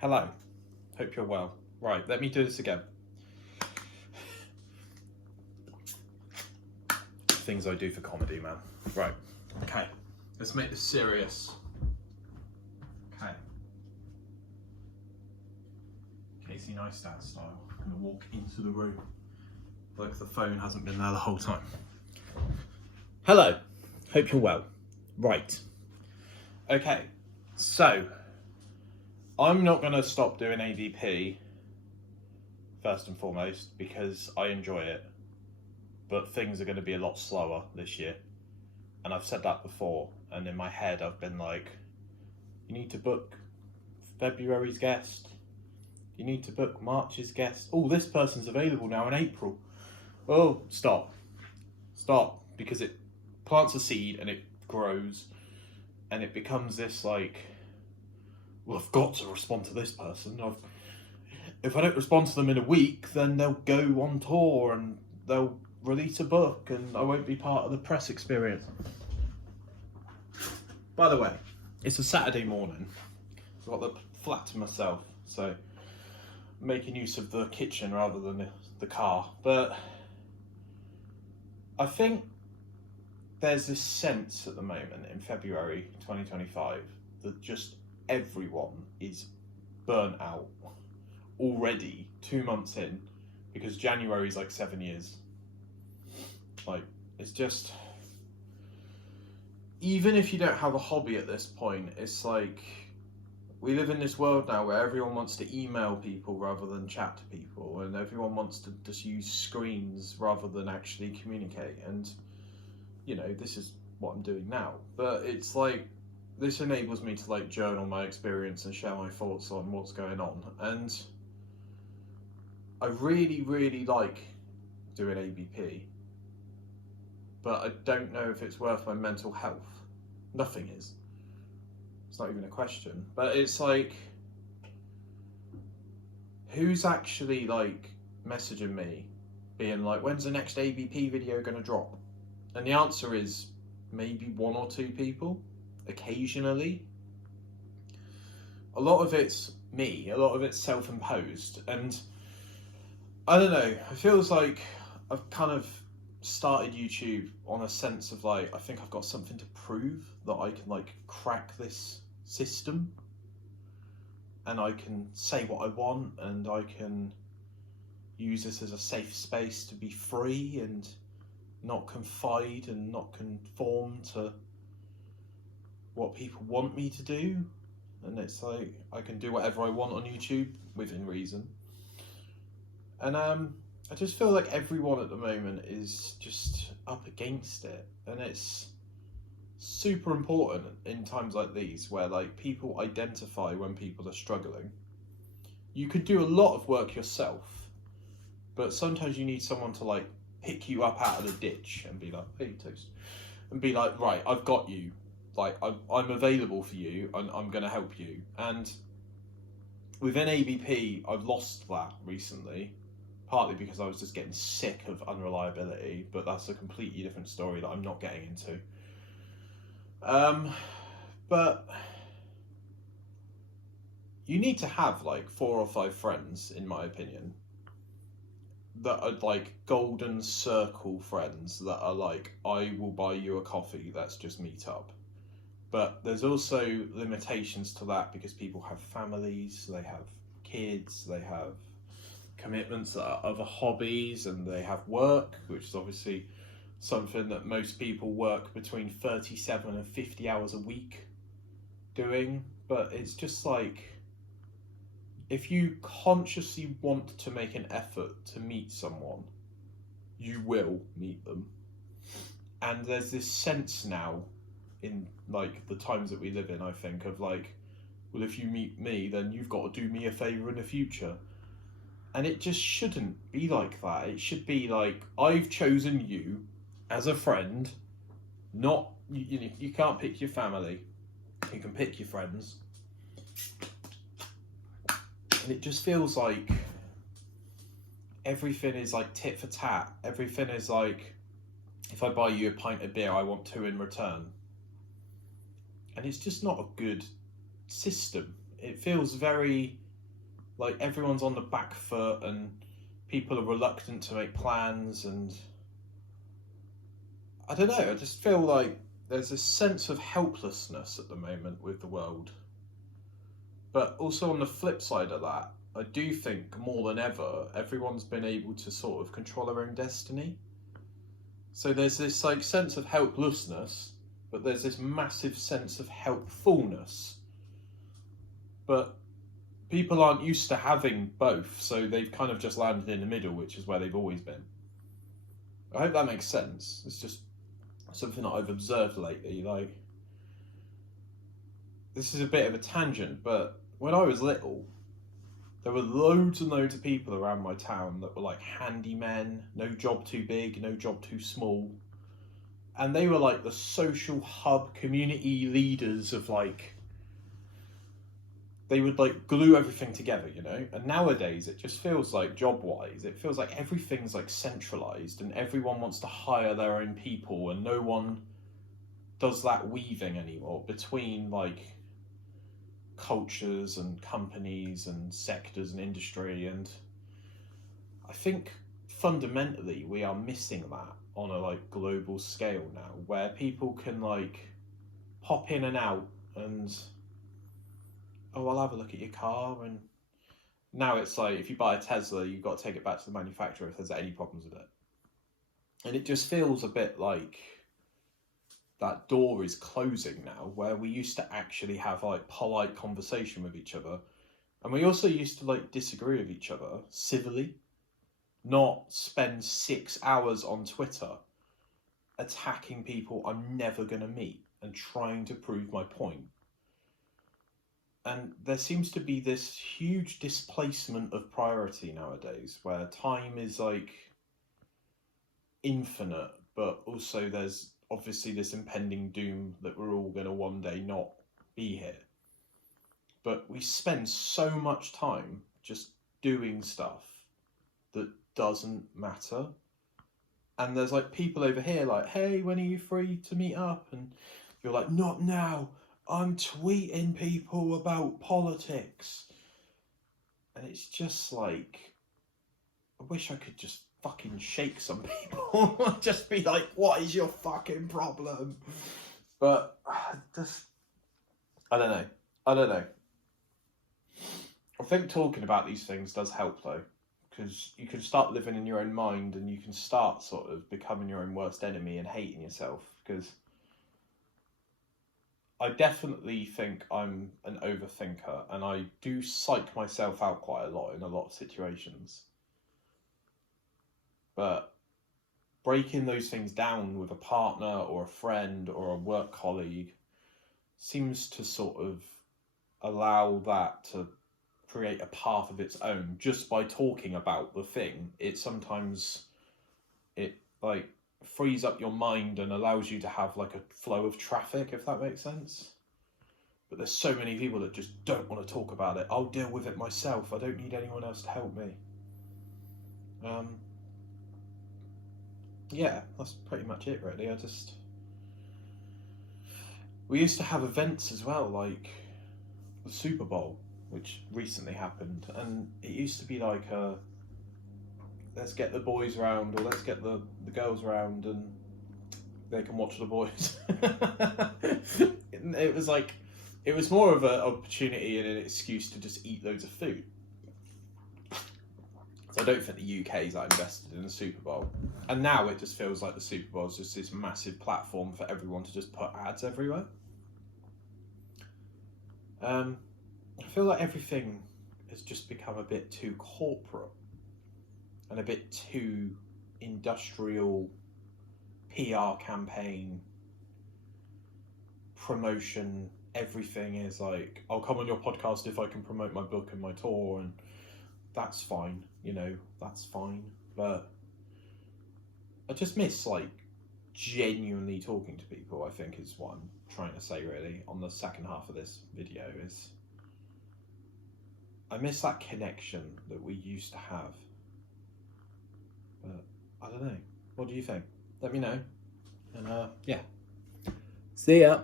Hello, hope you're well. Right, let me do this again. Things I do for comedy, man. Right, okay, let's make this serious. Okay. Casey Neistat style. I'm gonna walk into the room like the phone hasn't been there the whole time. Hello, hope you're well. Right. Okay, so I'm not going to stop doing ABP first and foremost because I enjoy it, but things are going to be a lot slower this year. And I've said that before, and in my head I've been like, you need to book February's guest, you need to book March's guest. Oh, this person's available now in April. Oh, stop, because it plants a seed and it grows and it becomes this like, well, I've got to respond to this person. If I don't respond to them in a week, then they'll go on tour and they'll release a book and I won't be part of the press experience. By the way, it's a Saturday morning. I've got the flat to myself, so I'm making use of the kitchen rather than the car. But I think there's this sense at the moment in February 2025 that just everyone is burnt out already 2 months in, because January is like 7 years. Like, it's just, even if you don't have a hobby at this point, it's like we live in this world now where everyone wants to email people rather than chat to people, and everyone wants to just use screens rather than actually communicate. And you know, this is what I'm doing now, but it's like this enables me to like journal my experience and share my thoughts on what's going on. And I really like doing ABP, but I don't know if it's worth my mental health. Nothing is. It's not even a question. But it's like, who's actually like messaging me being like, when's the next ABP video gonna drop? And the answer is maybe 1 or 2 people, occasionally. A lot of it's me, a lot of it's self-imposed, and I don't know, it feels like I've kind of started YouTube on a sense of like, I think I've got something to prove, that I can like crack this system and I can say what I want and I can use this as a safe space to be free and not confide and not conform to what people want me to do. And it's like, I can do whatever I want on YouTube within reason. And I just feel like everyone at the moment is just up against it, and it's super important in times like these where like people identify when people are struggling. You could do a lot of work yourself, but sometimes you need someone to like pick you up out of the ditch and be like, hey, toast, and be like, right, I've got you, like I'm available for you and I'm going to help you. And within ABP, I've lost that recently, partly because I was just getting sick of unreliability, but that's a completely different story that I'm not getting into. But you need to have like 4 or 5 friends, in my opinion, that are like golden circle friends that are like, I will buy you a coffee, let's just meet up. But there's also limitations to that because people have families, they have kids, they have commitments that are other hobbies, and they have work, which is obviously something that most people work between 37 and 50 hours a week doing. But it's just like, if you consciously want to make an effort to meet someone, you will meet them. And there's this sense now in like the times that we live in, I think, of like, well, if you meet me, then you've got to do me a favour in the future. And it just shouldn't be like that. It should be like, I've chosen you as a friend, not, you can't pick your family, you can pick your friends. And it just feels like everything is like tit for tat. Everything is like, if I buy you a pint of beer, I want 2 in return. And it's just not a good system. It feels very like everyone's on the back foot and people are reluctant to make plans, and I don't know, I just feel like there's this sense of helplessness at the moment with the world. But also on the flip side of that, I do think more than ever, everyone's been able to sort of control their own destiny. So there's this like sense of helplessness, but there's this massive sense of helpfulness. But people aren't used to having both, so they've kind of just landed in the middle, which is where they've always been. I hope that makes sense. It's just something that I've observed lately. Like, this is a bit of a tangent, but when I was little, there were loads and loads of people around my town that were like handymen, no job too big, no job too small. And they were like the social hub, community leaders of like, they would like glue everything together, you know? And nowadays it just feels like, job-wise, it feels like everything's like centralised and everyone wants to hire their own people and no one does that weaving anymore between like cultures and companies and sectors and industry. And I think fundamentally we are missing that on a like global scale now, where people can like pop in and out and, oh, I'll have a look at your car. And now it's like, if you buy a Tesla, you've got to take it back to the manufacturer if there's any problems with it. And it just feels a bit like that door is closing now, where we used to actually have like polite conversation with each other. And we also used to like disagree with each other civilly, not spend 6 hours on Twitter attacking people I'm never going to meet and trying to prove my point. And there seems to be this huge displacement of priority nowadays, where time is like infinite, but also there's obviously this impending doom that we're all going to one day not be here. But we spend so much time just doing stuff that doesn't matter. And there's like people over here like, hey, when are you free to meet up? And you're like, not now, I'm tweeting people about politics. And it's just like, I wish I could just fucking shake some people. Just be like, what is your fucking problem? But just, I don't know. I think talking about these things does help though, because you can start living in your own mind and you can start sort of becoming your own worst enemy and hating yourself. Because I definitely think I'm an overthinker and I do psych myself out quite a lot in a lot of situations. But breaking those things down with a partner or a friend or a work colleague seems to sort of allow that to create a path of its own just by talking about the thing. It sometimes, it like frees up your mind and allows you to have like a flow of traffic, if that makes sense. But there's so many people that just don't want to talk about it. I'll deal with it myself. I don't need anyone else to help me. Yeah, that's pretty much it really. We used to have events as well, like the Super Bowl, which recently happened, and it used to be like let's get the boys round, or let's get the girls round and they can watch the boys. It was like, it was more of an opportunity and an excuse to just eat loads of food. So I don't think the UK is that invested in the Super Bowl. And now it just feels like the Super Bowl is just this massive platform for everyone to just put ads everywhere. I feel like everything has just become a bit too corporate and a bit too industrial, PR campaign, promotion. Everything is like, I'll come on your podcast if I can promote my book and my tour, and that's fine, you know, that's fine. But I just miss like genuinely talking to people, I think is what I'm trying to say really on the second half of this video. Is I miss that connection that we used to have. But I don't know. What do you think? Let me know. And yeah. See ya.